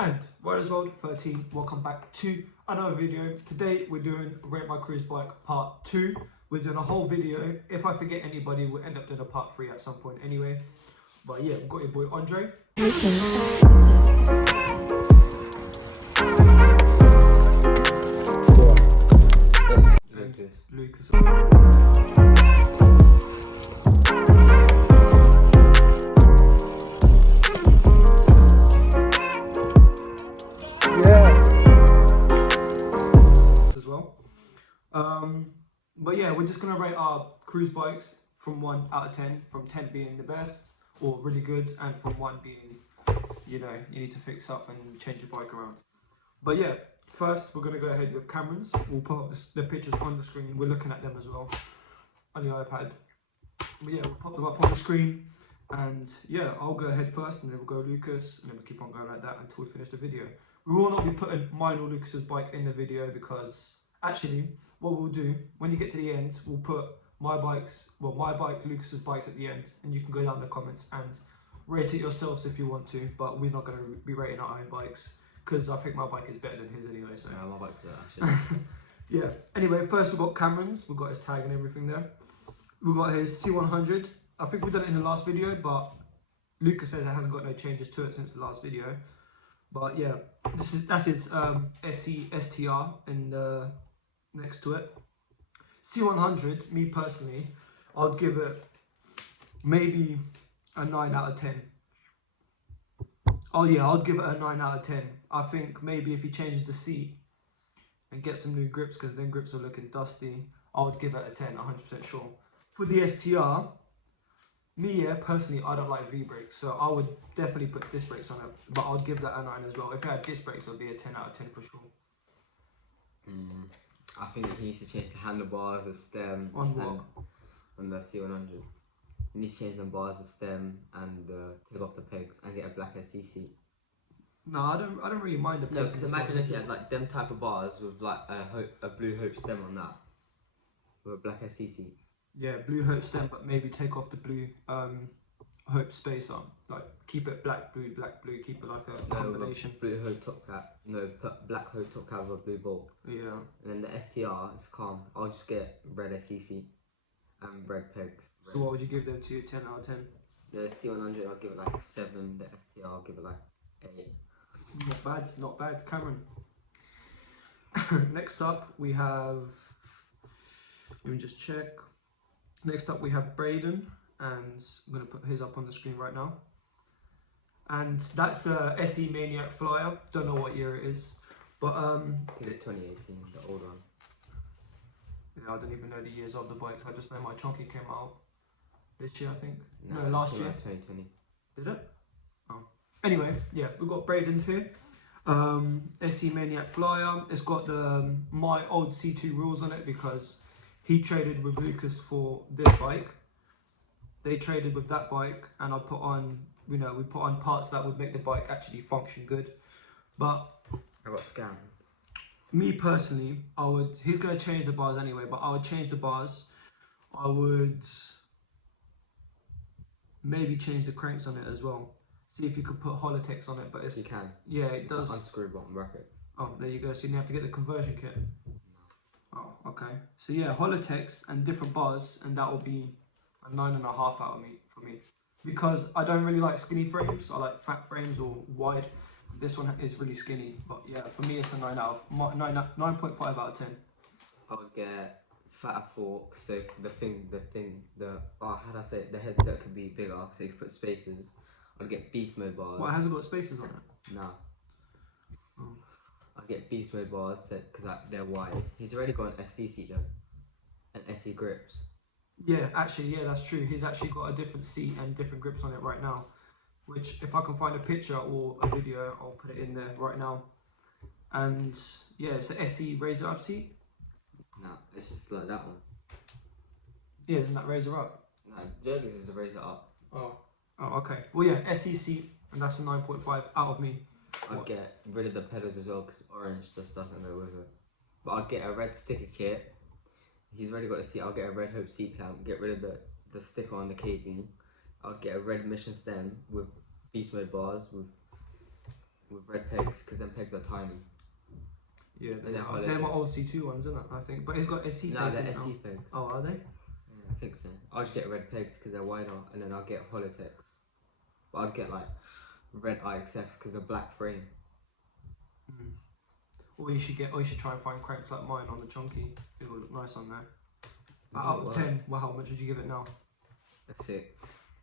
And Riders World 13, welcome back to another video. Today we're doing Rate My Cruise Bike part 2. We're doing a whole video. If I forget anybody, we'll end up doing a part 3 at some point anyway. But yeah, we've got your boy Andre. Lucas. As well. But yeah, we're just gonna rate our cruise bikes from 1 out of 10, from 10 being the best or really good, and from 1 being, you know, you need to fix up and change your bike around. But yeah, first we're gonna go ahead with Cameron's. We'll put up the pictures on the screen. We're looking at them as well on the iPad. But yeah, we'll pop them up on the screen, and yeah, I'll go ahead first, and then we'll go Lucas, and then we'll keep on going like that until we finish the video. We will not be putting mine or Lucas's bike in the video because actually, what we'll do when you get to the end, we'll put my bike, Lucas's bikes at the end, and you can go down in the comments and rate it yourselves if you want to. But we're not going to be rating our own bikes because I think my bike is better than his anyway. So yeah, my bike's better actually. yeah. Anyway, first we've got Cameron's. We've got his tag and everything there. We've got his C100. I think we've done it in the last video, but Lucas says it hasn't got no changes to it since the last video. But yeah, that's his SC STR and next to it. C100, me personally, I'd give it maybe a 9 out of 10. Oh yeah, I'd give it a 9 out of 10. I think maybe if he changes the seat and gets some new grips, because then grips are looking dusty, I would give it a 10, 100% sure. For the STR, me, yeah, personally, I don't like V-brakes, so I would definitely put disc brakes on it, but I'd give that a 9 as well. If it had disc brakes, it would be a 10 out of 10 for sure. I think he needs to change the handlebars, the stem. On what? On the C100. He needs to change the bars, the stem, and take off the pegs and get a black SC seat. No, I don't really mind the pegs. No, because imagine if he had like them type of bars with like a Blue Hope stem on that, with a black SC seat. Yeah, Blue Hope stem, but maybe take off the Blue Hope spacer. Like keep it black, blue, keep it like a combination. Blue Hope top cap. No, put black Hope top cap with a blue bolt. Yeah. And then the STR is calm. I'll just get red SC seat and red pegs. So what would you give them to 10 out of 10? The C100 I'll give it like 7. The STR I'll give it like 8. Not bad, not bad. Cameron. Next up we have, let me just check. Next up we have Braden, and I'm going to put his up on the screen right now. And that's a SE Maniac Flyer. Don't know what year it is, but I think it's 2018, the old one. Yeah, I don't even know the years of the bikes. I just know my Chunky came out this year, I think. No, No, last year. 2020. Did it? Oh. Anyway, yeah, we've got Braden's here. SE Maniac Flyer. It's got the my old C2 rules on it because he traded with Lucas for this bike. They traded with that bike, and I put on, you know, we put on parts that would make the bike actually function good. But I got scammed. me personally, I would, he's going to change the bars anyway, but I would change the bars. I would maybe change the cranks on it as well. See if you could put Holotex on it, but it's, You can. yeah, it does. It's an unscrew bottom bracket. Oh, there you go. So you have to get the conversion kit. Oh, okay. So yeah, Holotex and different bars, and that will be a 9.5 out of me for me, because I don't really like skinny frames. I like fat frames or wide. This one is really skinny, but yeah, for me it's a 9.5 out of 10. I would get fatter fork, so how do I say it? The headset could be bigger, so you could put spaces. I'd get beast mode bars. What, has it got spaces on it? No. Oh. I'd get beast mode bars because they're wide. He's already got an SC seat though, and SC grips. Yeah, actually, yeah, that's true. He's actually got a different seat and different grips on it right now, which if I can find a picture or a video, I'll put it in there right now. And yeah, it's an SC Razor Up seat. No, it's just like that one. Yeah, isn't that Razor Up? No, Jurgen's is a Razor Up. Oh, okay. Well, yeah, SC seat, and that's a 9.5 out of me. I'd get rid of the pedals as well because orange just doesn't go with it. But I'd get a red sticker kit. He's already got a seat. I'll get a red Hope seat clamp, get rid of the sticker on the cable. I'll get a red Mission stem with beast mode bars with red pegs because them pegs are tiny. Yeah, And they're they're my Holotech. old C2 ones, isn't it? I think, but it's got SE No, pegs in they're it now. SE pegs. Oh, are they? Yeah, I think so. I'll just get red pegs because they're wider, and then I'll get Holotechs. But I'd get like red IXFs because they're black frame. Mm. Or you should try and find cranks like mine on the chunky. It will look nice on there. Out of 10, well, how much would you give it now? A 6,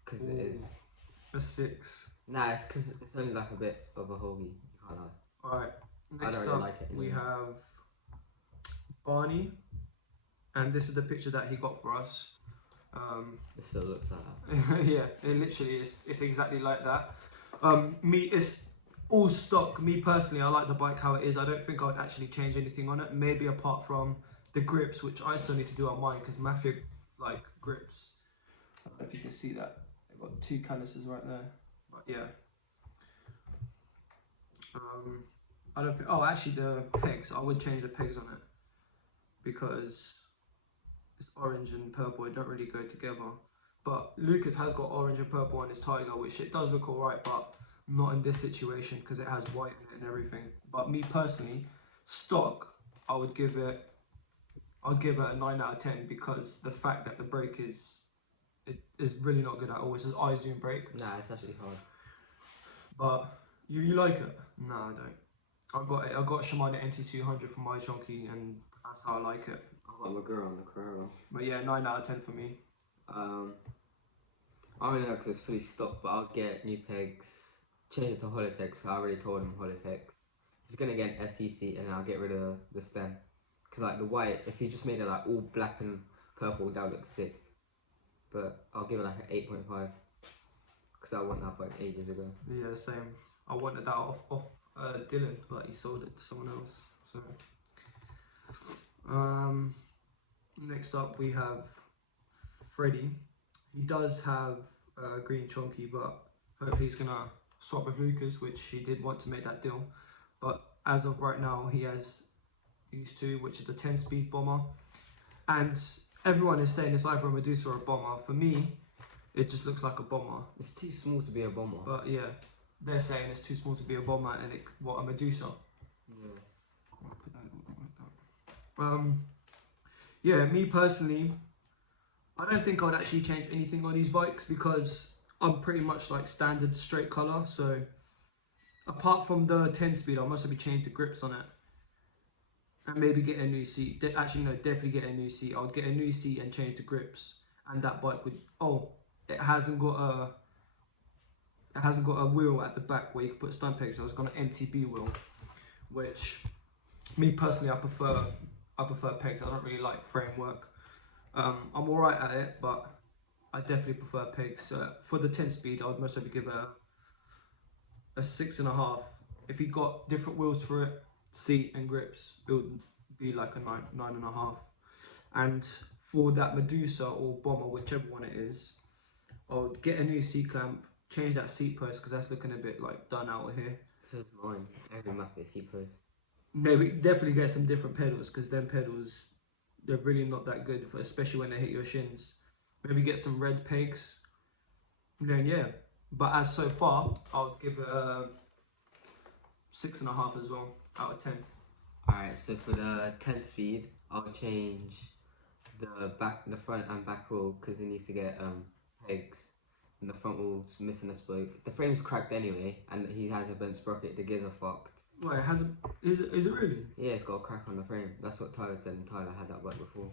because it is. A 6. Nah, it's because it's only like a bit of a hoagie. You can't lie. Alright, I next don't really up like it we anyway. have Barney, and this is the picture that he got for us. It still looks like that. Yeah, it literally is. It's exactly like that. It's all stock. Me personally, I like the bike how it is. I don't think I'd actually change anything on it. Maybe apart from the grips, which I still need to do on mine because Mafia like grips. I don't know if you can see that. They've got 2 calluses right there. But yeah. I don't think. Oh, actually, the pegs. I would change the pegs on it because it's orange and purple. It don't really go together. But Lucas has got orange and purple on his Tiger, which it does look alright, but not in this situation because it has white in it and everything. But me personally, stock, I'd give it a 9 out of 10 because the fact that the brake is really not good at all. It's an iZoom brake. Nah, it's actually hard. But you like it? No, I don't. I got Shimano MT200 for my chunky, and that's how I like it. I've got Magura on the Carrera. But yeah, 9 out of 10 for me. I don't know because it's fully stocked, but I'll get new pegs, change it to Holotech. So I already told him Holotechs. He's gonna get an SE seat, and I'll get rid of the stem. Cause like the white, if he just made it like all black and purple, that would look sick. But I'll give it like an 8.5. Cause I want that bike ages ago. Yeah, same. I wanted that off Dylan, but he sold it to someone else. So, next up we have Freddie. He does have a green chunky, but hopefully he's gonna swap with Lucas, which he did want to make that deal. But as of right now, he has these 2, which is the 10-speed bomber, and everyone is saying it's either a Medusa or a bomber. For me, it just looks like a bomber. It's too small to be a bomber. But yeah, they're saying it's too small to be a bomber, and a Medusa. Yeah. Yeah, me personally, I don't think I'd actually change anything on these bikes because I'm pretty much like standard straight colour. So apart from the 10-speed, I'll mostly be changing the grips on it. And maybe get a new seat. Actually, no, definitely get a new seat. I would get a new seat and change the grips. And that bike would. Oh, it hasn't got a wheel at the back where you can put stunt pegs. So it's got an MTB wheel, which me personally I prefer pegs. I don't really like framework. I'm alright at it, but I definitely prefer pegs. For the 10-speed, I would most probably give it a 6.5. If you got different wheels for it, seat and grips, it would be like a 9.5. And for that Medusa or bomber, whichever one it is, I would get a new seat clamp, change that seat post because that's looking a bit like done out of here. So is mine. Every Mafia seat post. Maybe definitely get some different pedals because them pedals, they're really not that good for, especially when they hit your shins. Maybe get some red pegs. And then yeah, but as so far, I would give it a 6.5 as well out of 10. Alright, so for the 10 speed, I'll change the front and back wheel because it needs to get pegs, and the front wheel's missing a spoke. The frame's cracked anyway, and he has a bent sprocket. The gears are fucked. Wait, is it really? Yeah, it's got a crack on the frame. That's what Tyler said, and Tyler had that bike before.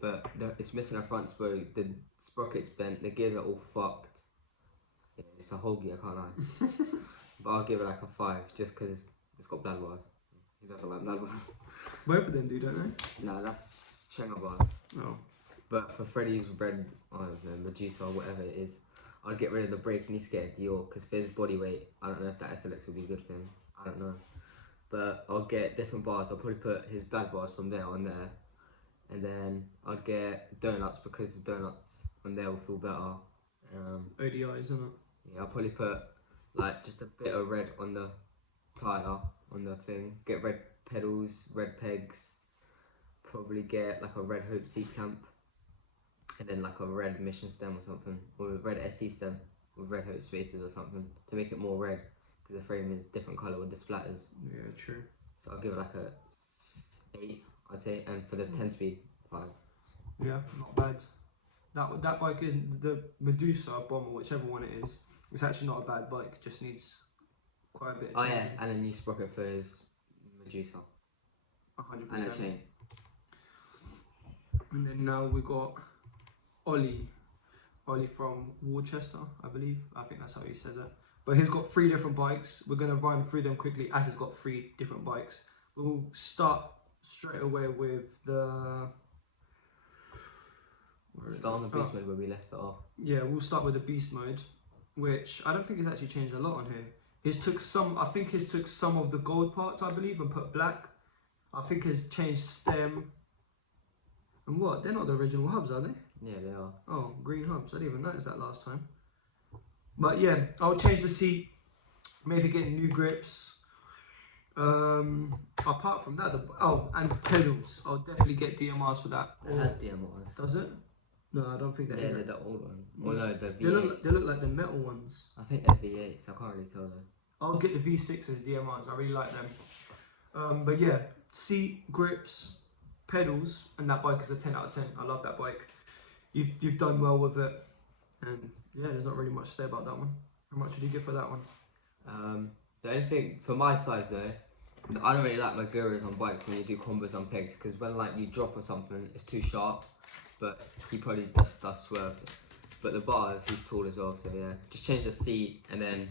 But it's missing a front spoke. The sprocket's bent. The gears are all fucked. Yeah, it's a hoagie, I can't lie. But I'll give it like a 5 just because it's got blood bars. He doesn't like blood bars. Both of them do, don't they? No, that's Chenga bars. No. But for Freddy's red, I don't know, Medusa or whatever it is, I'd get rid of the brake. He needs to get a Dior because for his body weight, I don't know if that SLX will be good for him. I don't know. But I'll get different bars. I'll probably put his blood bars from there on there. And then I'd get donuts because the donuts on there will feel better. ODI, isn't it? Yeah, I'll probably put like just a bit of red on the tyre, on the thing. Get red pedals, red pegs. Probably get like a red Hope seat clamp. And then like a red Mission stem or something. Or a red SE stem with red Hope spaces or something to make it more red. because the frame is different colour with the splatters. Yeah, true. So I'll give it like a 8, I'd say. And for the 10-speed, 5. Yeah, not bad. That bike isn't the Medusa Bomber, whichever one it is. It's actually not a bad bike. Just needs quite a bit. Of Oh yeah, changing. and a new sprocket for his Medusa. 100%. And a chain. And then now we got Ollie from Worcester, I believe. I think that's how he says it. But he's got 3 different bikes. We're going to run through them quickly as he's got 3 different bikes. We'll start straight away with the... Start on the beast mode where we left it off. Yeah, we'll start with the beast mode, which I don't think he's actually changed a lot on here. I think he's took some of the gold parts, I believe, and put black. I think he's changed stem. And what? They're not the original hubs, are they? Yeah, they are. Oh, green hubs. I didn't even notice that last time. But yeah, I'll change the seat. Maybe get new grips. Apart from that, and pedals. I'll definitely get DMRs for that. It has DMRs. Does it? No, I don't think that Yeah, is they're it. the old one. Or no, the They look, V8s. they look like the metal ones. I think they're V8s, I can't really tell though. I'll get the V6s DMRs. I really like them. But yeah, seat, grips, pedals, and that bike is a 10 out of 10. I love that bike. You've done well with it, and yeah, there's not really much to say about that one. How much would you give for that one? The only thing, for my size though, I don't really like my gears on bikes when you do combos on pegs, because when like you drop or something, it's too sharp, but he probably just does swerves. But the bars, he's tall as well, so yeah. Just change the seat, and then,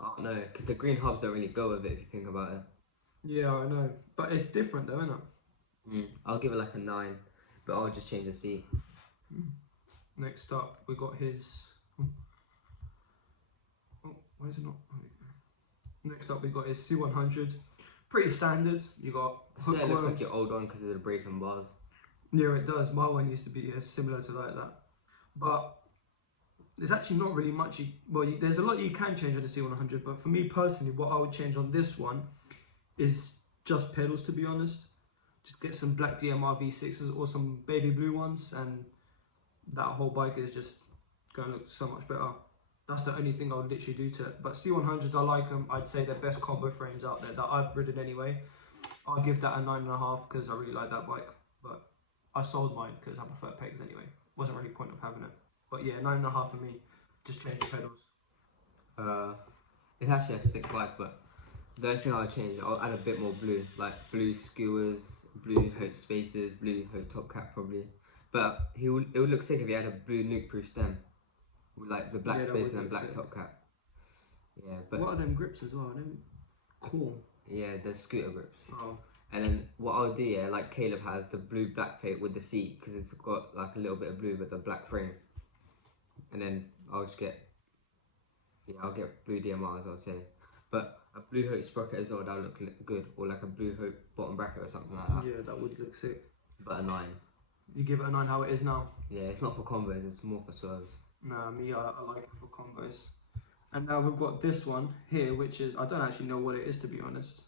I don't know, because the green hubs don't really go with it if you think about it. Yeah, I know, but it's different though, isn't it? I'll give it like a 9, but I'll just change the seat. Next up, we got his. Oh, why is it not? Oh, next up, we got his C100. Pretty standard. You got So yeah, it looks hookworms. like your old one because of the braking bars. Yeah, it does. My one used to be similar to like that, but there's actually not really much. There's a lot you can change on the C100, but for me personally, what I would change on this one is just pedals. To be honest, just get some black DMR V6s or some baby blue ones, and that whole bike is just going to look so much better. That's the only thing I would literally do to it. But C100s, I like them. I'd say they're best combo frames out there that I've ridden anyway. I'll give that a 9.5 because I really like that bike. But I sold mine because I prefer pegs anyway. Wasn't really point of having it. But yeah, 9.5 for me. Just change the pedals. It's actually a sick bike, but the only thing I'll change, I'll add a bit more blue, like blue skewers, blue hood spaces, blue hood top cap probably. But it would look sick if he had a blue nuke-proof stem with like the black Yeah, that spaces would and look black sick. top cap. Yeah, but What are them grips as well? Are them cool? yeah, the scooter grips. Oh. And then what I'll do, yeah, like Caleb has the blue black plate with the seat because it's got like a little bit of blue but the black frame. And then I'll just get, I'll get blue DMRs, I'll say. But a blue hope sprocket as well, that would look good. Or like a blue hope bottom bracket or something like that. Yeah, that would look sick. But a 9. You give it a 9 how it is now? Yeah, it's not for combos, it's more for swerves. Nah, me, I like it for combos. And now we've got this one here, which is, I don't actually know what it is to be honest.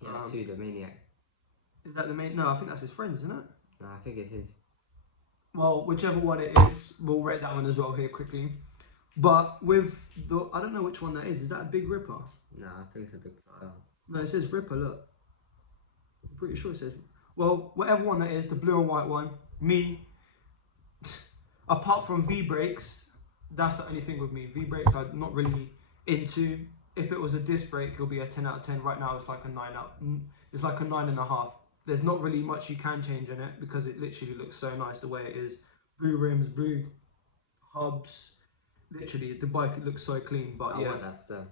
He has 2, the Maniac. Is that the main? No, I think that's his friends, isn't it? No, I think it is. Well, whichever one it is, we'll rate that one as well here quickly. But with the, I don't know which one that is. Is that a Big Ripper? No, I think it's a big fire. No, it says Ripper, look. I'm pretty sure it says, well, whatever one that is, the blue and white one, me, apart from V-brakes, that's the only thing with me. V-brakes I'm not really into. If it was a disc brake, it'll be a 10 out of 10. Right now it's like a 9 out, it's like a 9.5. There's not really much you can change in it because it literally looks so nice the way it is. Blue rims, blue hubs, literally the bike looks so clean, but I yeah, want that stem.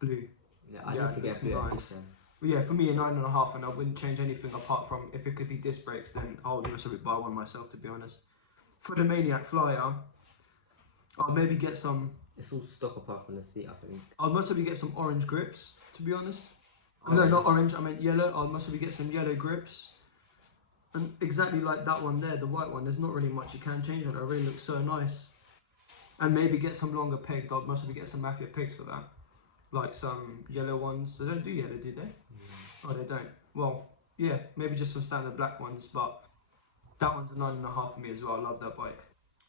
blue. Yeah, I Yeah, need to it get looks a blue nice. SC stem. But yeah, for me a 9.5, and I wouldn't change anything apart from if it could be disc brakes, then I would also buy one myself, to be honest. For the Maniac Flyer, I'll maybe get some. It's all stock apart from the seat, I think. I'll most probably get some orange grips, to be honest. No, not orange. I meant yellow. I'll most probably get some yellow grips, and exactly like that one there, the white one. There's not really much you can change on it. It really looks so nice. And maybe get some longer pegs. I'll most probably get some Mafia pegs for that, like some yellow ones. They don't do yellow, do they? Oh, they don't. Well, yeah, maybe just some standard black ones, but that one's a 9.5 for me as well. I love that bike.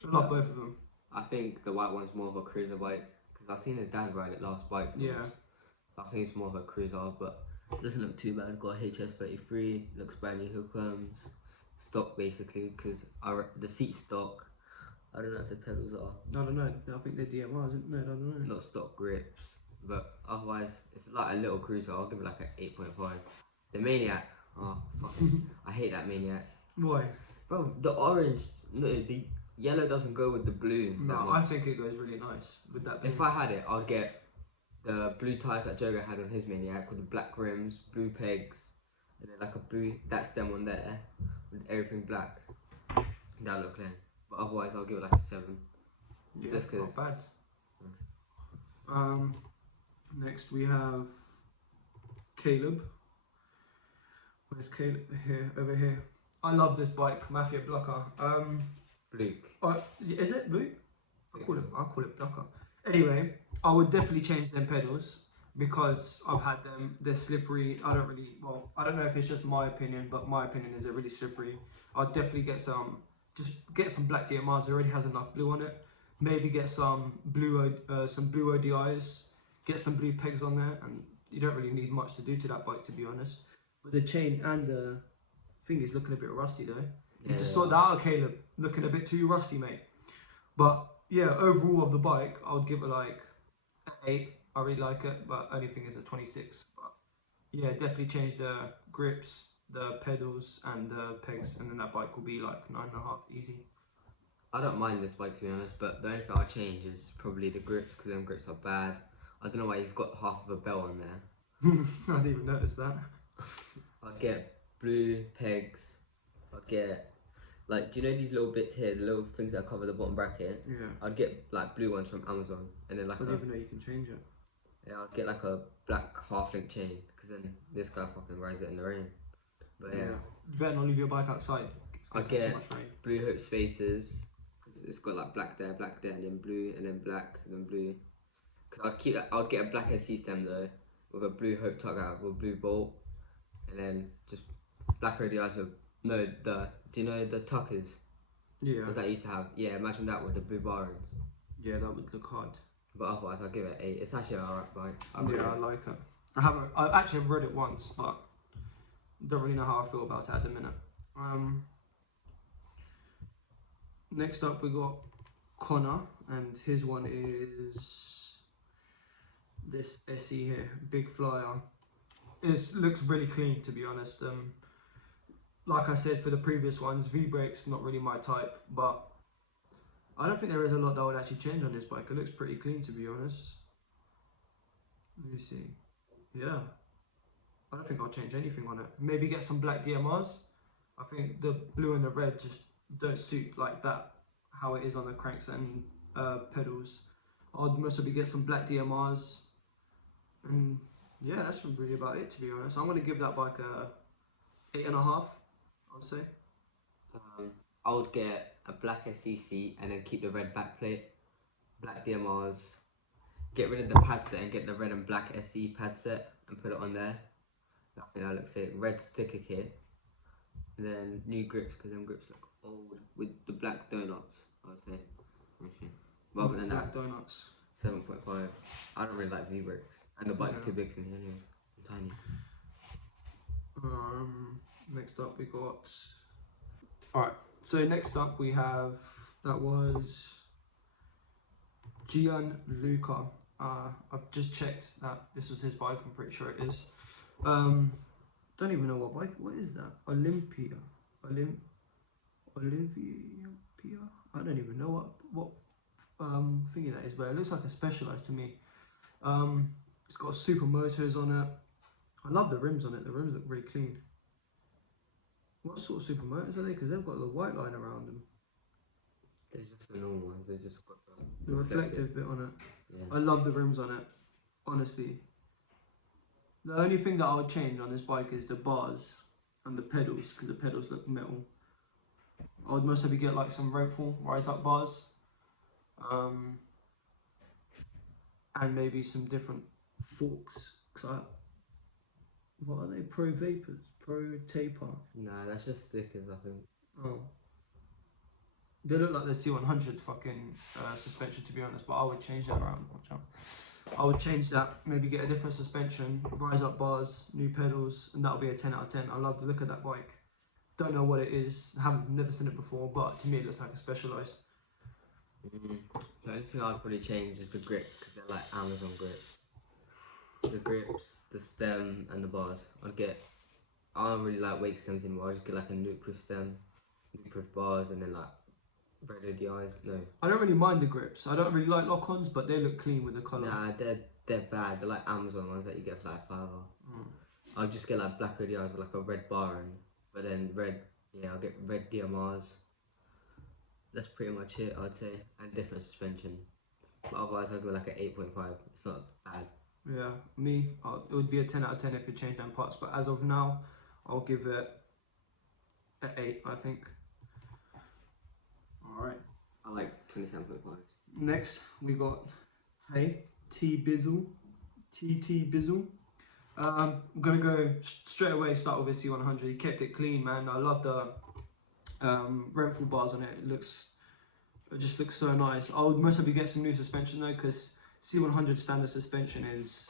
I love both of them. I think the white one's more of a cruiser bike because I've seen his dad ride it last bike. Yeah. So I think it's more of a cruiser, but it doesn't look too bad. Got a HS33, looks brand new hookums, stock basically, because the seat's stock. I don't know if the pedals are. I don't know. I think they're DMRs, isn't they? I don't know. Not stock grips, but otherwise it's like a little cruiser. I'll give it like an 8.5. The Maniac, oh fuck, I hate that Maniac. Why? Bro, the orange, no, the yellow doesn't go with the blue. No, I think it goes really nice with that. If I had it, I'd get the blue tyres that Jogo had on his Maniac with the black rims, blue pegs, and then like a blue, that's them on there, with everything black. That'll look clean. But otherwise, I'll give it like a 7. Yeah, just not bad. Next we have Caleb. Where's Caleb? Here, over here. I love this bike, Mafia Blocker. Luke. Is it Luke? I'll call it Blocker. Anyway, I would definitely change them pedals because I've had them. They're slippery. I don't know if it's just my opinion, but my opinion is they're really slippery. I'd definitely get some black DMRs. It already has enough blue on it. Maybe get some blue ODIs. Get some blue pegs on there, and you don't really need much to do to that bike, to be honest. But the chain and the thing is looking a bit rusty though. You just sort that out, Caleb. Looking a bit too rusty, mate. But yeah, overall of the bike, I would give it like an 8. I really like it, but only thing is a 26. But yeah, definitely change the grips, the pedals, and the pegs, and then that bike will be like 9.5 easy. I don't mind this bike, to be honest, but the only thing I'll change is probably the grips, because them grips are bad. I don't know why he's got half of a bell on there. I didn't even notice that. I'd get blue pegs. I'd get, like, do you know these little bits here, the little things that cover the bottom bracket? Yeah. I'd get like blue ones from Amazon, and then like I didn't even know you can change it. Yeah, I'd get like a black half-link chain, because then this guy fucking rides it in the rain. But yeah. You better not leave your bike outside. I'd get blue hope spacers, because it's got like black there, and then blue, and then black, and then blue. Because I'd get a black SC stem though, with a blue hope tug out, with a blue bolt, and then just black ODIs with, do you know the tuckers? Yeah. That I used to have? Yeah, imagine that with the blue bar ends. Yeah, that would look hard. But otherwise, I'll give it 8. It's actually an alright bike. I like it. I actually have read it once, but don't really know how I feel about it at the minute. Next up, we got Connor, and his one is this SE here, Big Flyer. It looks really clean, to be honest. Like I said for the previous ones, V-brake's not really my type, but I don't think there is a lot that I would actually change on this bike. It looks pretty clean, to be honest. Let me see. Yeah. I don't think I'll change anything on it. Maybe get some black DMRs. I think the blue and the red just don't suit like that, how it is on the cranks and pedals. I'd most probably get some black DMRs. And yeah, that's really about it, to be honest. I'm going to give that bike a 8.5, I'd say. I would get a black SCC and then keep the red backplate, black DMRs, get rid of the pad set and get the red and black SE pad set and put it on there. I think that looks it. Red sticker kit, and then new grips, because them grips look old, with the black donuts, I would say. Rather than black that, donuts. 7.5. I don't really like V-brakes, and the bike's too big for me anyway. I'm tiny. Next up we got. Alright, so next up we have, that was Gianluca. I've just checked that this was his bike, I'm pretty sure it is. Don't even know what bike, what is that? Olympia. I don't even know what thingy that is, but it looks like a Specialized to me. It's got super motors on it. I love the rims on it, the rims look really clean. What sort of super motors are they? Because they've got the white line around them. They're just the normal ones, they just got the reflective bit on it. Yeah. I love the rims on it, honestly. The only thing that I would change on this bike is the bars and the pedals, because the pedals look metal. I would most probably get like some Roadfall rise up bars, and maybe some different forks. What are they? Pro Vapors? 'Pro Taper? Nah, that's just stickers, I think. Oh. They look like the C100 fucking suspension, to be honest, but I would change that around. Watch out. I would change that, maybe get a different suspension, rise up bars, new pedals, and that'll be a 10 out of 10. I love the look of that bike. Don't know what it is, haven't never seen it before, but to me it looks like a Specialized. The only thing I'd probably change is the grips because they're like Amazon grips. The grips, the stem, and the bars. I don't really like wake stems anymore. I just get like a nuke-proof stem, nuke-proof bars, and then like red ODIs. No. I don't really mind the grips. I don't really like lock-ons, but they look clean with the colour. Nah, they're bad. They're like Amazon ones that you get for like £5. I'll just get like black ODIs with like a red bar in, but then I'll get red DMRs. That's pretty much it, I'd say, and different suspension. But otherwise, I'll go like an 8.5. It's not bad. Yeah, it would be a 10 out of 10 if it changed them parts, but as of now, I'll give it an 8, I think. Alright. I like 27.5. Next, we got TT Bizzle. I'm gonna go straight away, start with his C100. He kept it clean, man. I love the Renthal bars on it. It just looks so nice. I would most probably get some new suspension though, because C100 standard suspension is,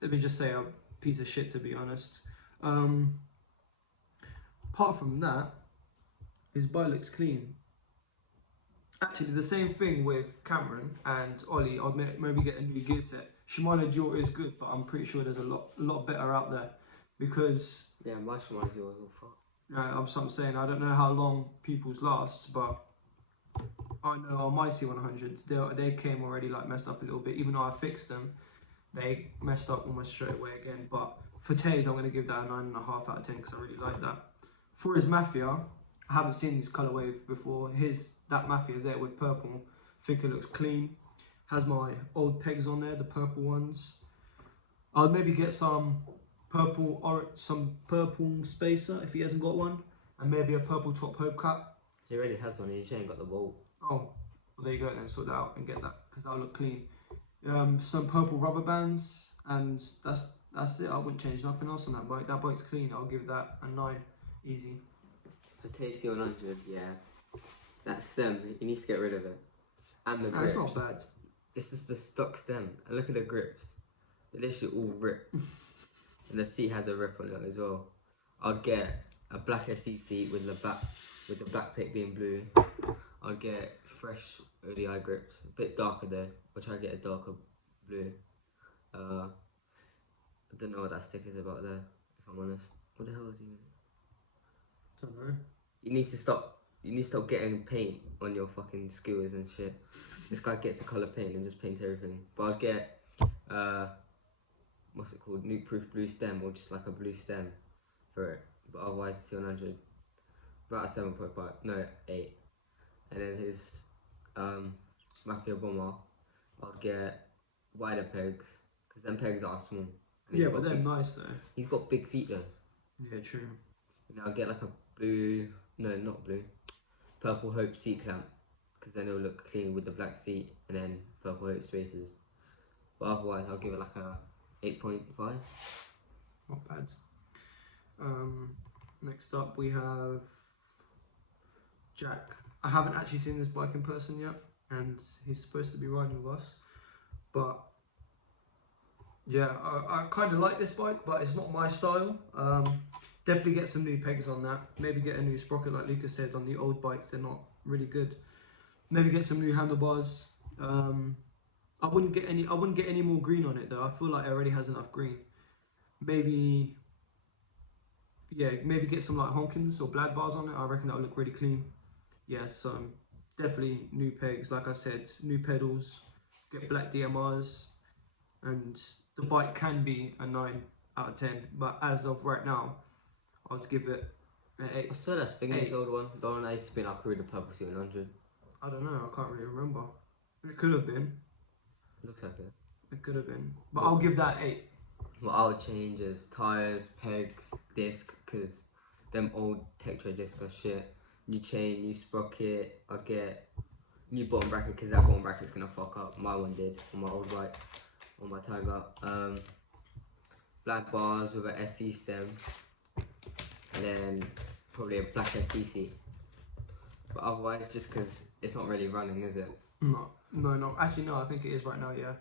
let me just say, a piece of shit, to be honest. Apart from that, his bike looks clean. Actually, the same thing with Cameron and Ollie. I'd maybe get a new gear set. Shimano Dual is good, but I'm pretty sure there's a lot better out there, because yeah, my Shimano Dual is all fucked. I'm saying I don't know how long people's lasts, but I know on my C100s they came already like messed up a little bit. Even though I fixed them, they messed up almost straight away again. But for Taze, I'm going to give that a 9.5 out of 10 because I really like that. For his Mafia, I haven't seen this colourway before. That Mafia there with purple, I think it looks clean. Has my old pegs on there, the purple ones. I'll maybe get some purple spacer if he hasn't got one, and maybe a purple top hubcap. He already has one. He just ain't got the bolt. Oh, well, there you go. Then sort that out and get that, because that'll look clean. Some purple rubber bands, and that's it. I wouldn't change nothing else on that bike. That bike's clean. I'll give that a 9, easy. For Tasty 100, yeah, that stem, you need to get rid of it. And the grips. It's not bad. It's just the stock stem. And look at the grips. They're literally all ripped. And the seat has a rip on it as well. I'd get a black SE seat with the black pick being blue. I'd get fresh ODI grips, a bit darker though. I'll try to get a darker blue. I don't know what that sticker's about there, if I'm honest. What the hell is he? Don't know. You need to stop getting paint on your fucking skewers and shit. This guy gets a colour paint and just paints everything. But I'd get what's it called? Nuke-proof blue stem, or just like a blue stem for it. But otherwise it's 100. About a 7.5, no, 8. And then his Mafia Bomber, I'd get wider pegs, because them pegs are small. Yeah, but they're nice though. He's got big feet though. Yeah, true. And I'll get like a blue, no, not blue, Purple Hope seat clamp, because then it'll look clean with the black seat, and then Purple Hope spacers. But otherwise I'll give it like a 8.5. Not bad. Next up we have Jack. I haven't actually seen this bike in person yet, and he's supposed to be riding with us, but yeah, I kind of like this bike, but it's not my style. Definitely get some new pegs on that. Maybe get a new sprocket, like Lucas said. On the old bikes, they're not really good. Maybe get some new handlebars. I wouldn't get any more green on it though. I feel like it already has enough green. Maybe get some like Honkins or Blad bars on it. I reckon that'll look really clean. Yeah, so definitely new pegs, like I said, new pedals, get black DMRs, and the bike can be a 9 out of 10, but as of right now, I'd give it an 8. I saw that Finger's old one, the one I used to spin our career, the Purple C100. I don't know, I can't really remember. It could have been. Looks like it. It could have been, but I'll give that 8. What I would change is tyres, pegs, disc, because them old Tektro discs are shit. New chain, new sprocket. I'd get new bottom bracket, because that bottom bracket's gonna fuck up. My one did on my old bike, on my Tiger. Black bars with an SE stem, and then probably a black SE seat. But otherwise, just because it's not really running, is it? No. Actually, no. I think it is right now. Yeah.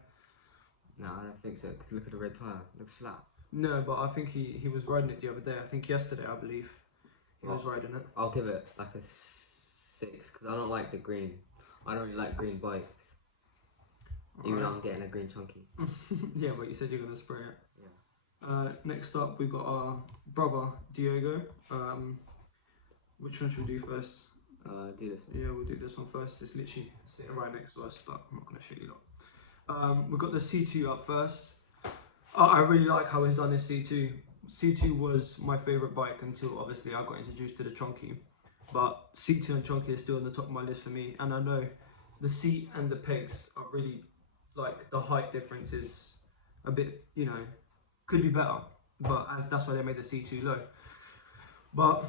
No, I don't think so. Because look at the red tyre. It looks flat. No, but I think he was riding it the other day. I think yesterday, I believe, he was riding it. I'll give it like a 6 because I don't like the green. I don't really like green bikes. Even though I'm getting a green chunky. Yeah, but you said you're gonna spray it. Yeah. Next up, we got our brother Diego. Which one should we do first? Do this one. Yeah, we'll do this one first. It's literally sitting right next to us, but I'm not gonna show you lot. We've got the C2 up first. I really like how he's done this C2. C2 was my favourite bike until obviously I got introduced to the Chunky. But C2 and Chunky are still on the top of my list for me. And I know the seat and the pegs are really, like, the height difference is a bit, you know, could be better. But that's why they made the C2 low. But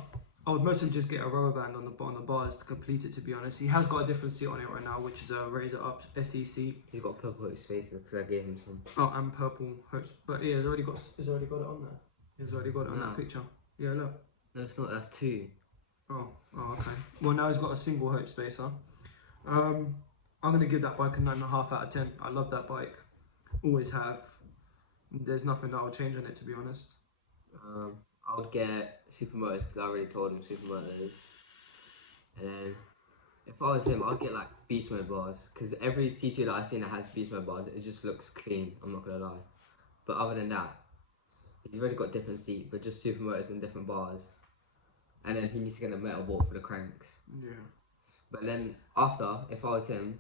I would mostly just get a rubber band on the bars to complete it, to be honest. He has got a different seat on it right now, which is a Razor Up SE seat. He's got purple spaces because I gave him some. Oh, and purple hopes. But yeah, he's already got it on there. He's already got it on that picture. Yeah, look. No, it's not. That's 2. Oh, okay. Well, now he's got a single hope spacer. I'm going to give that bike a 9.5 out of 10. I love that bike. Always have. There's nothing that I'll change on it, to be honest. I would get Supermotors because I already told him Supermotors. And then if I was him, I'd get like Beast Mode bars because every C2 that I've seen that has Beast Mode bars, it just looks clean. I'm not gonna lie. But other than that, he's already got different seat, but just Supermotors and different bars. And then he needs to get a metal bolt for the cranks. Yeah. But then after, if I was him,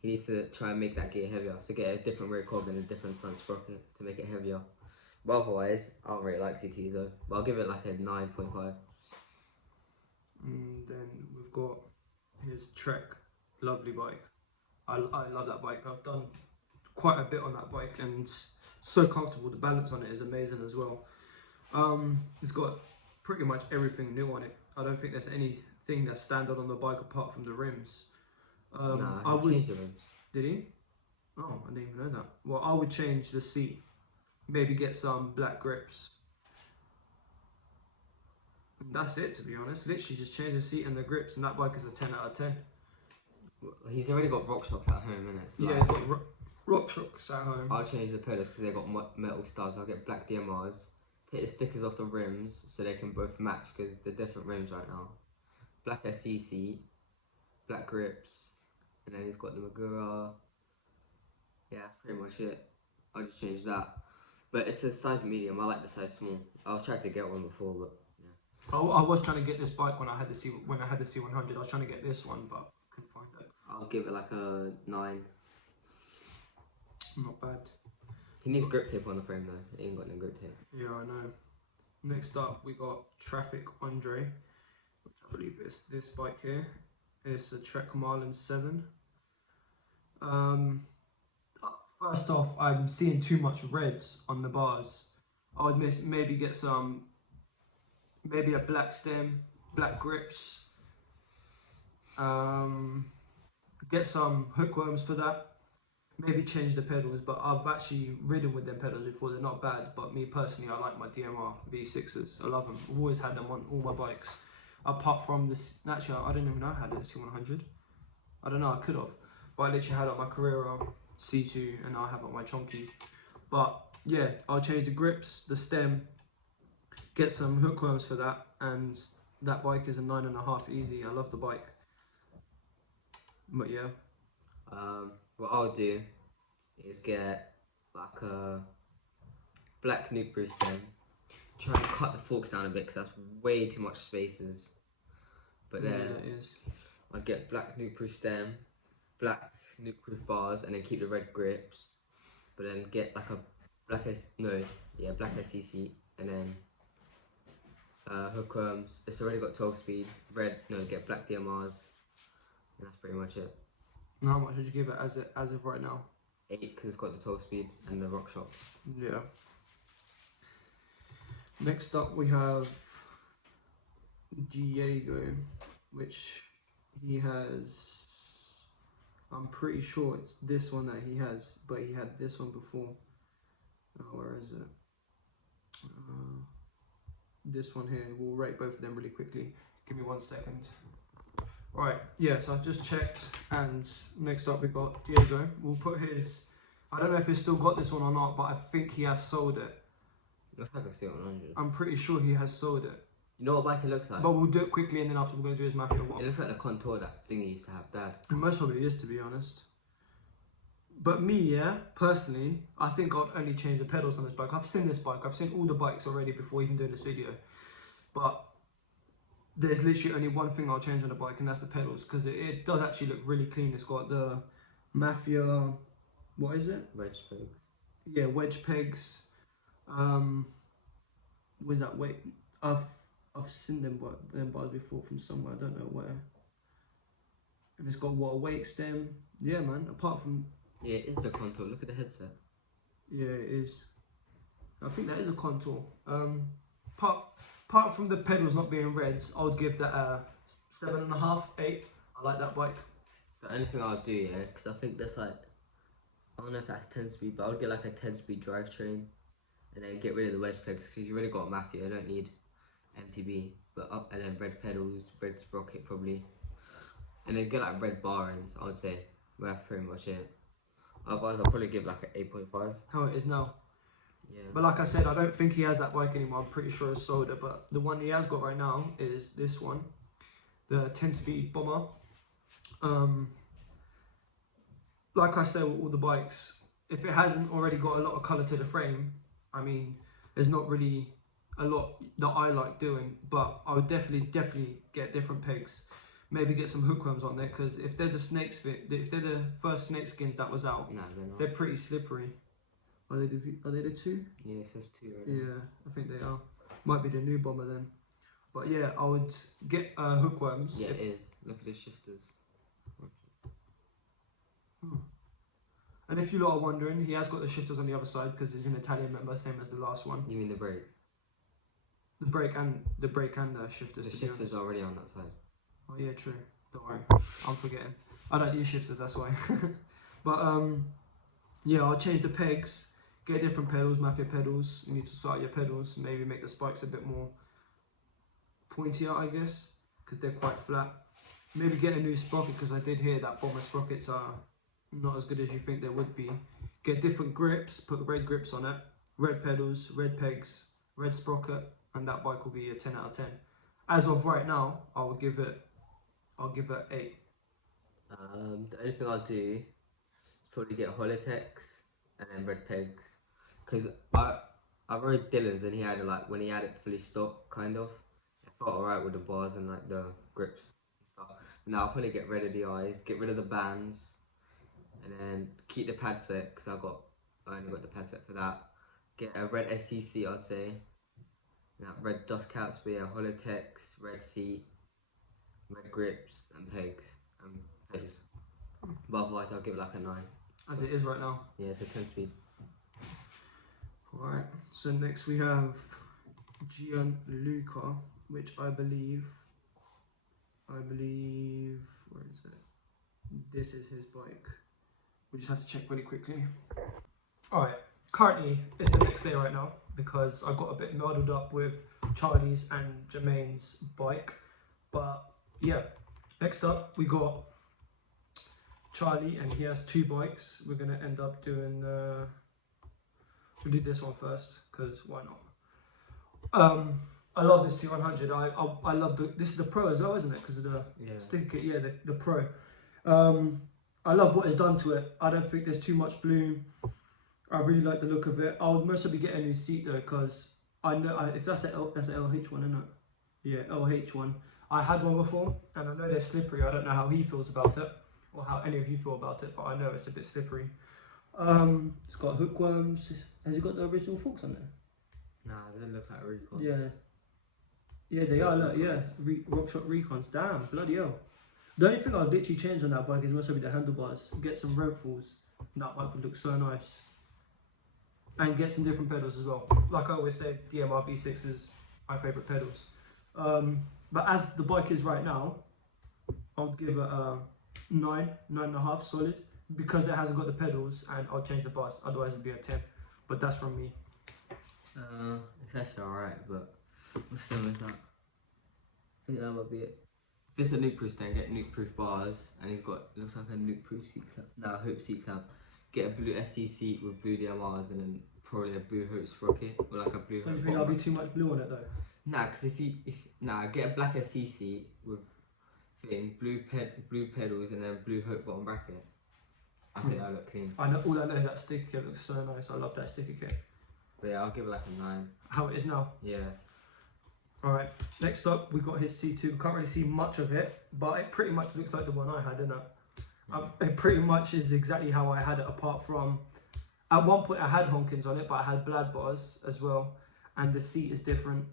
he needs to try and make that gear heavier. So get a different rear cog and a different front sprocket to make it heavier. But otherwise, I don't really like C2s though. But I'll give it like a 9.5. And then we've got his Trek, lovely bike. I love that bike. I've done quite a bit on that bike and it's so comfortable. The balance on it is amazing as well. It's got pretty much everything new on it. I don't think there's anything that stands out on the bike apart from the rims. Nah, I would. change the rims. Did he? Oh, I didn't even know that. Well, I would change the seat. Maybe get some black grips. And that's it, to be honest. Literally just change the seat and the grips, and that bike is a 10 out of 10. He's already got rock shocks at home, innit? So Yeah, like, he's got rock shocks at home. I'll change the pedals because they got metal studs. I'll get black DMRs. Take the stickers off the rims so they can both match because they're different rims right now. Black SE seat, black grips, and then he's got the Magura. Yeah, that's pretty much it. I'll just change that. But it's a size medium. I like the size small. I was trying to get one before, but yeah. I was trying to get this bike when I had the C100. I was trying to get this one, but couldn't find it. I'll give it like a 9. Not bad. He needs grip tape on the frame though. He ain't got no grip tape. Yeah, I know. Next up, we got Traffic Andre, which I believe is this bike here. It's a Trek Marlin 7. First off, I'm seeing too much reds on the bars. I would maybe get some, maybe a black stem, black grips. Get some hookworms for that. Maybe change the pedals, but I've actually ridden with them pedals before. They're not bad, but me personally, I like my DMR V6s. I love them. I've always had them on all my bikes. Apart from this, actually, I didn't even know I had a C100. I don't know, I could have. But I literally had on my Carrera C2 and I have on my Chunky. But yeah, I'll change the grips, the stem, get some hookworms for that, and that bike is a 9.5 easy. I love the bike. But yeah. What I'll do is get like a black nuclear stem. Try and cut the forks down a bit because that's way too much spaces. But then yeah, it is. I'd get black nuclear stem, black nuclear bars, and then keep the red grips. But then get like a black SE seat, and then hookworms. It's already got 12 speed. Get black DMRs. And that's pretty much it. And how much would you give it as of right now? 8 because it's got the 12 speed and the rock shop. Yeah. Next up we have Diego, which he has, I'm pretty sure it's this one that he has, but he had this one before. Where is it? This one here. We'll rate both of them really quickly. Give me 1 second. Alright, yeah, so I've just checked, and next up we got Diego. We'll put his, I don't know if he's still got this one or not, but I think he has sold it. Looks like a C100. I'm pretty sure he has sold it. You know what bike it looks like? But we'll do it quickly, and then after we're going to do his Mafia one. It looks like the Contour, that thing he used to have, Dad. It most probably is, to be honest. But me, yeah, personally, I think I'd only change the pedals on this bike. I've seen this bike, I've seen all the bikes already before even doing this video. But there's literally only one thing I'll change on the bike, and that's the pedals, because it does actually look really clean. It's got the Mafia, what is it? Wedge pegs. Yeah, wedge pegs. Where's that? Wait, I've seen them bars before from somewhere, I don't know where. And it's got what, a wake stem. Yeah, man. Apart from, Yeah, it is a Contour. Look at the headset. yeah, it is. I think that is a Contour. Apart from the pedals not being reds, I would give that a 7.5, 8. I like that bike. The only thing I'll do, yeah, because I think that's like, I don't know if that's 10 speed, but I would get like a 10-speed drivetrain and then get rid of the wedge pegs, because you already got a Mafia. I don't need MTB, but up, and then red pedals, red sprocket probably, and then get like red bar ends. I would say that's pretty much it. Otherwise, I'll probably give like an 8.5. How it is now. Yeah. But like I said, I don't think he has that bike anymore. I'm pretty sure it's sold it. But the one he has got right now is this one, the 10-speed Bomber. Like I said with all the bikes, if it hasn't already got a lot of colour to the frame, I mean, there's not really a lot that I like doing. But I would definitely get different pegs. Maybe get some hookworms on there, because if they're the snakes, if they're the first snake skins that was out, No, they're not. they're pretty slippery. Are they the two? Yeah, it says 2 right now. Yeah, I think they are. Might be the new Bomber then. But yeah, I would get hookworms. Yeah, it is. Look at the shifters. And if you lot are wondering, he has got the shifters on the other side because he's an Italian member, same as the last one. You mean the brake? The brake and the shifters. The to be shifters honest. are already on that side. Oh yeah, true. Don't worry, I'm forgetting. I don't use shifters, that's why. But yeah, I'll change the pegs. Get different pedals, Mafia pedals. You need to sort out your pedals. Maybe make the spikes a bit more pointier, I guess, because they're quite flat. Maybe get a new sprocket, because I did hear that Bomber sprockets are not as good as you think they would be. Get different grips, put red grips on it, red pedals, red pegs, red sprocket, and that bike will be a 10 out of 10. As of right now, I'll give it 8. The only thing I'll do is probably get Holotex and then red pegs, because I rode Dylan's and he had it like when he had it fully stock, kind of. It felt alright with the bars and like the grips and stuff. Now I'll probably get rid of the eyes, get rid of the bands, and then keep the pad set, because I only got the pad set for that. Get a red SCC, I'd say. Now red dust caps, but yeah, Holotex, red seat, red grips and pegs and pedals. But otherwise I'll give it like a 9. As it is right now. Yeah, it's a 10 speed. Alright, so next we have Gianluca, which I believe, where is it? This is his bike. We just have to check really quickly. Alright, currently it's the next day right now, because I got a bit muddled up with Charlie's and Jermaine's bike. But yeah, next up we got Charlie, and he has 2 bikes. We're gonna end up doing we'll do this one first, because why not? I love this C100. I love this is the Pro as well, isn't it? Because of the sticker kit. Yeah, the Pro. I love what it's done to it. I don't think there's too much bloom. I really like the look of it. I would mostly be getting a new seat though, because I know if that's an LH one, isn't it? Yeah, LH one. I had one before, and I know they're slippery. I don't know how he feels about it, or how any of you feel about it, but I know it's a bit slippery. It's got hookworms. Has it got the original forks on there? Nah, they don't look like Recons. Yeah. Yeah, they are. Look, yeah, RockShox Recons. Damn, bloody hell. The only thing I'll literally change on that bike is mostly the handlebars. Get some Renthals. That bike would look so nice. And get some different pedals as well. Like I always say, DMR V6 is my favourite pedals. But as the bike is right now, I'll give it a 9.5 solid, because it hasn't got the pedals, and I'll change the bars. Otherwise it'd be a 10. But that's from me. It's actually alright, but what stem is that? I think that might be it. If it's a nuke proof stand, get nuke proof bars, and he's got looks like a nuke proof seat clamp. No, Hope seat clamp. Get a blue SC seat with blue DMRs, and then probably a blue Hope sprocket or like a blue. Don't you Hope think that'll bottom be too much blue on it though? Nah, because if get a black SC seat with blue pedals and then blue Hope bottom bracket. I think that'll look clean. I know, all I know is that sticker kit looks so nice. I love that sticker kit. But yeah, I'll give it like a 9. How it is now. Yeah. Alright, next up we got his C2. We can't really see much of it, but it pretty much looks like the one I had, doesn't it? It pretty much is exactly how I had it, apart from at one point I had Honkins on it, but I had Blad bars as well, and the seat is different.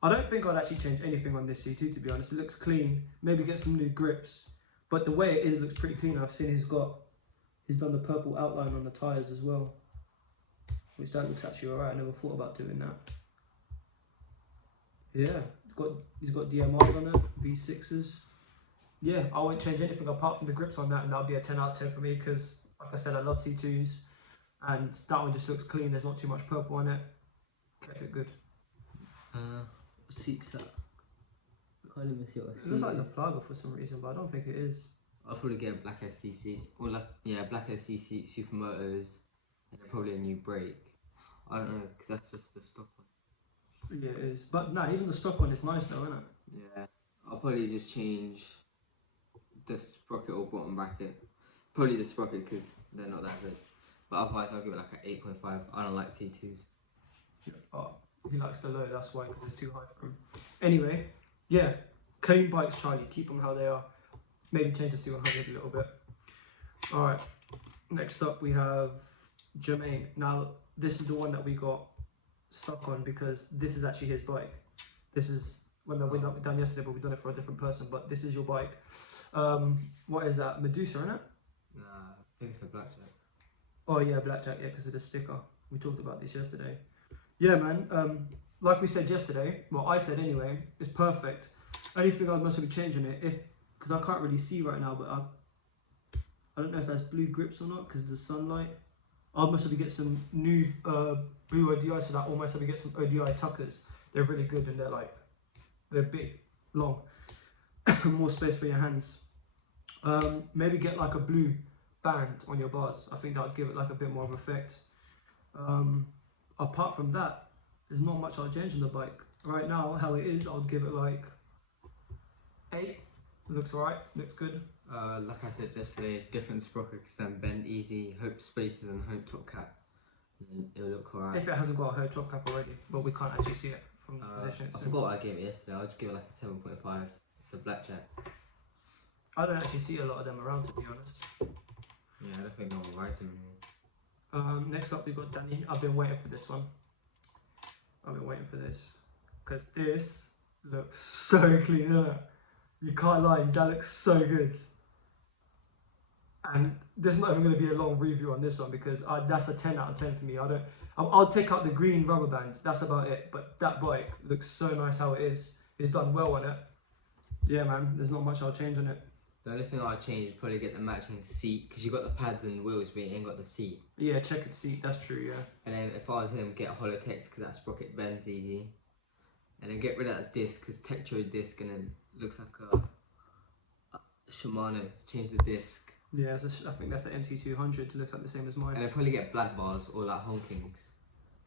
I don't think I'd actually change anything on this C2, to be honest. It looks clean. Maybe get some new grips, but the way it is looks pretty clean. I've seen he's done the purple outline on the tyres as well, which that looks actually alright. I never thought about doing that. Yeah, he's got DMRs on it, V6s. Yeah, I won't change anything apart from the grips on that, and that'll be a 10 out of 10 for me because, like I said, I love C2s, and that one just looks clean. There's not too much purple on it. Kept it good. Seats that. I can't even see what It looks like the Flagger for some reason, but I don't think it is. I'll probably get a black SCC, or like black SCC Supermotors, and then probably a new brake. I don't know, because that's just the stock one. Yeah, it is. But nah, even the stock one is nice though, isn't it? Yeah, I'll probably just change the sprocket or bottom bracket. Probably the sprocket because they're not that good. But otherwise, I'll give it like an 8.5. I don't like C2s. Yeah, but he likes the low, that's why, because it's too high for him. Anyway, yeah, clean bikes, Charlie. Keep them how they are. Maybe change the C100 a little bit. Alright, next up we have Jermaine. Now, this is the one that we got stuck on because this is actually his bike. This is when we done yesterday, but we've done it for a different person. But this is your bike. What is that? Medusa, isn't it? Nah, I think it's a blackjack. Oh yeah, blackjack. Yeah, because of the sticker. We talked about this yesterday. Yeah, man. Like we said yesterday, well, I said anyway, it's perfect. Only thing I must be changing it because I can't really see right now, but I don't know if that's blue grips or not because of the sunlight. I must have to get some new blue ODI, so that almost have to get some ODI tuckers. They're really good and they're big, long, more space for your hands. Maybe get like a blue band on your bars. I think that would give it like a bit more of effect. Apart from that, there's not much I'll change on the bike. Right now, how it is, I'll give it like 8. It looks alright, looks good. Like I said yesterday, different sprockets and bend easy, Hope spaces and Hope top cap. It'll look alright. If it hasn't got a Hope top cap already, but we can't actually see it from the position it's I in. forgot what I gave it yesterday. I'll just give it like a 7.5. It's a blackjack. I don't actually see a lot of them around, to be honest. Yeah, I don't think I'll ride them anymore. Next up we've got Danny. I've been waiting for this one. I've been waiting for this because this looks so clean, isn't it? You can't lie, that looks so good. And there's not even going to be a long review on this one because that's a 10 out of 10 for me. I'll take out the green rubber bands, that's about it. But that bike looks so nice how it is. It's done well on it. Yeah, man, there's not much I'll change on it. The only thing I'll change is probably get the matching seat because you got the pads and wheels, but you ain't got the seat. Yeah, checkered seat, that's true, yeah. And then if I was him, get a Holotex because that sprocket bends easy. And then get rid of that disc because Tektro disc and then looks like a Shimano. Change the disc. Yeah, I think that's the MT200. It looks like the same as mine. And then probably get Blad bars or like Honkings.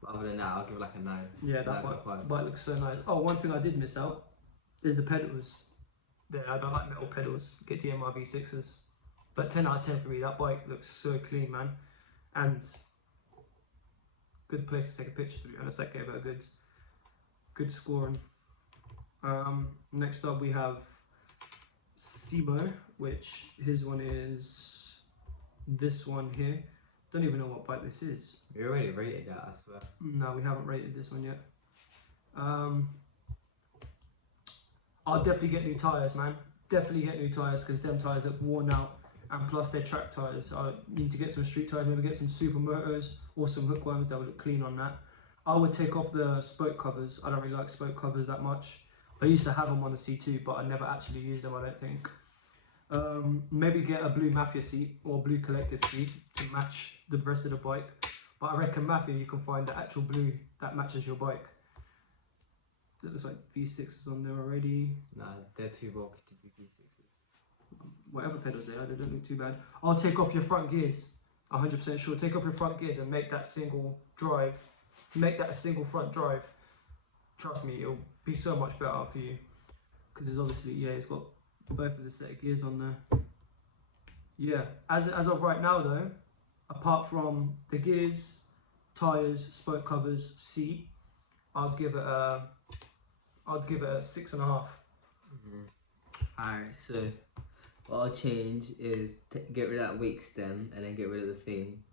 But other than that, I'll give it like a 9. Yeah, that bike looks so nice. Oh, one thing I did miss out is the pedals. Yeah, I don't like metal pedals. Get DMR V6s. But 10 out of 10 for me. That bike looks so clean, man. And good place to take a picture, to be honest. That gave it a good scoring. Next up we have Simo, which his one is this one here. Don't even know what bike this is. We already rated that, I swear. No, we haven't rated this one yet. I'll definitely get new tyres, man. Definitely get new tyres because them tyres look worn out, and plus they're track tyres. I need to get some street tyres, maybe get some Supermotors or some hookworms that would look clean on that. I would take off the spoke covers. I don't really like spoke covers that much. I used to have them on the C2, but I never actually used them, I don't think. Maybe get a blue Mafia seat or blue Collective seat to match the rest of the bike. But I reckon Mafia, you can find the actual blue that matches your bike. It looks like V6 is on there already. Nah, they're too bulky to be V6. whatever pedals they are, they don't look too bad. I'll take off your front gears, 100% sure. Take off your front gears and make that single drive, make that a single front drive. Trust me, it'll be so much better for you. Because it's obviously, yeah, it's got both of the set of gears on there. Yeah, as of right now though, apart from the gears, tyres, spoke covers, seat, I'd give it a 6.5. Alright, so what I'll change is get rid of that wake stem and then get rid of the thing.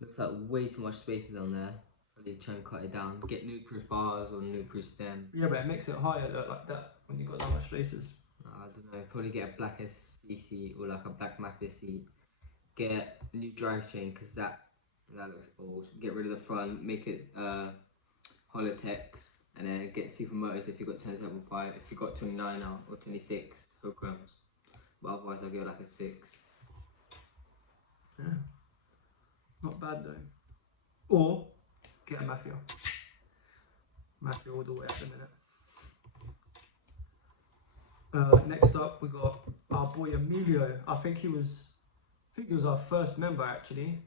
Looks like way too much spaces on there. Probably try and cut it down. Get new proof bars or new proof stem. Yeah, but it makes it higher though, like that when you've got that much spaces. I don't know, probably get a black SC seat or like a black Mafia seat. Get a new drivetrain because that looks old. Get rid of the front, make it Holotex, and then get Supermotors if you've got 1075. If you've got 29 now or 26 Hookrams. But otherwise I'll give it like a 6. Yeah, not bad though. Or get a Mafia. Mafia all the way at the minute. Next up we got our boy Emilio. I think he was our first member actually.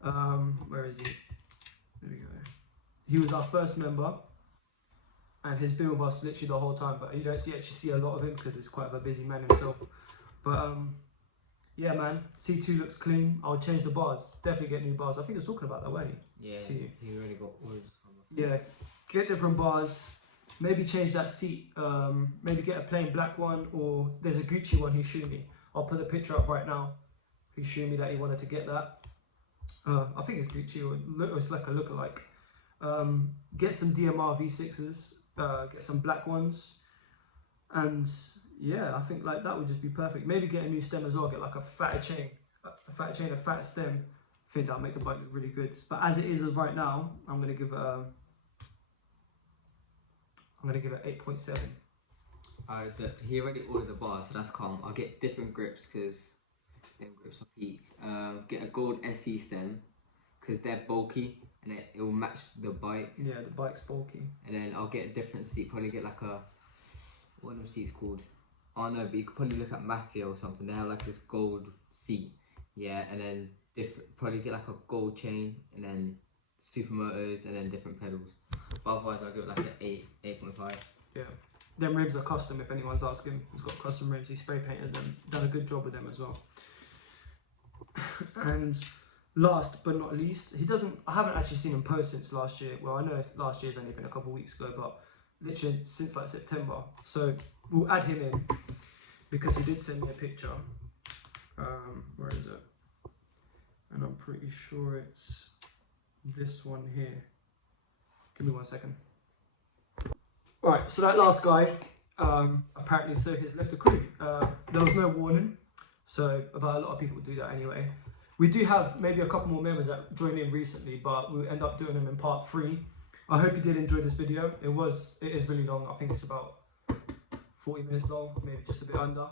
Where is he? There we go. He was our first member and he's been with us literally the whole time, but you don't actually see a lot of him because he's quite a busy man himself. But yeah man, C2 looks clean. I'll change the bars, definitely get new bars. I think I was talking about that, weren't you? Yeah, to you. he already got all of Yeah, get different bars, maybe change that seat, maybe get a plain black one, or there's a Gucci one he showed me. I'll put the picture up right now. He showed me that he wanted to get that. I think it's Gucci, or it's like a lookalike. Get some DMR V6s, get some black ones, and yeah, I think like that would just be perfect. Maybe get a new stem as well, get like a fatter chain, a fatter stem. I think that'll make the bike look really good. But as it is of right now, I'm gonna give it a 8.7. He already ordered the bars, so that's calm. I'll get different grips because them grips are peak. Get a gold SE stem because they're bulky and it will match the bike. Yeah, the bike's bulky. And then I'll get a different seat. Probably get like a, what are them seats called? Oh no, but you could probably look at Mafia or something. They have like this gold seat. Yeah, and then probably get like a gold chain and then Supermotors and then different pedals. But otherwise I'll give it like an 8.5. Yeah. Them rims are custom if anyone's asking. He's got custom rims, he spray painted them, done a good job with them as well. And last but not least, I haven't actually seen him post since last year. Well, I know last year's only been a couple of weeks ago, but literally since like September. So we'll add him in because he did send me a picture. Where is it? And I'm pretty sure it's this one here. Give me 1 second. Right, so that last guy, apparently, so he's left the crew. There was no warning, so about a lot of people do that anyway. We do have maybe a couple more members that joined in recently, but we'll end up doing them in part 3. I hope you did enjoy this video. It is really long. I think it's about 40 minutes long, maybe just a bit under.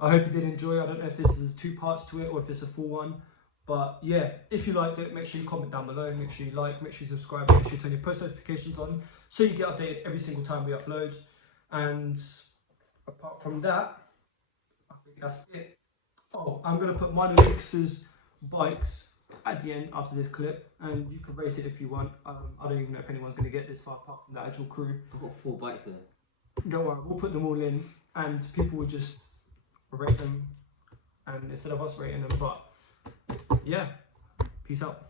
I hope you did enjoy. I don't know if this is 2 parts to it or if it's a full one. But yeah, if you liked it, make sure you comment down below, make sure you like, make sure you subscribe, make sure you turn your post notifications on so you get updated every single time we upload. And apart from that, I think that's it. Oh, I'm going to put mine and Lucas's bikes at the end after this clip, and you can rate it if you want. I don't even know if anyone's going to get this far apart from the actual crew. I've got 4 bikes there. Don't worry, we'll put them all in and people will just rate them, and instead of us rating them. But yeah, peace out.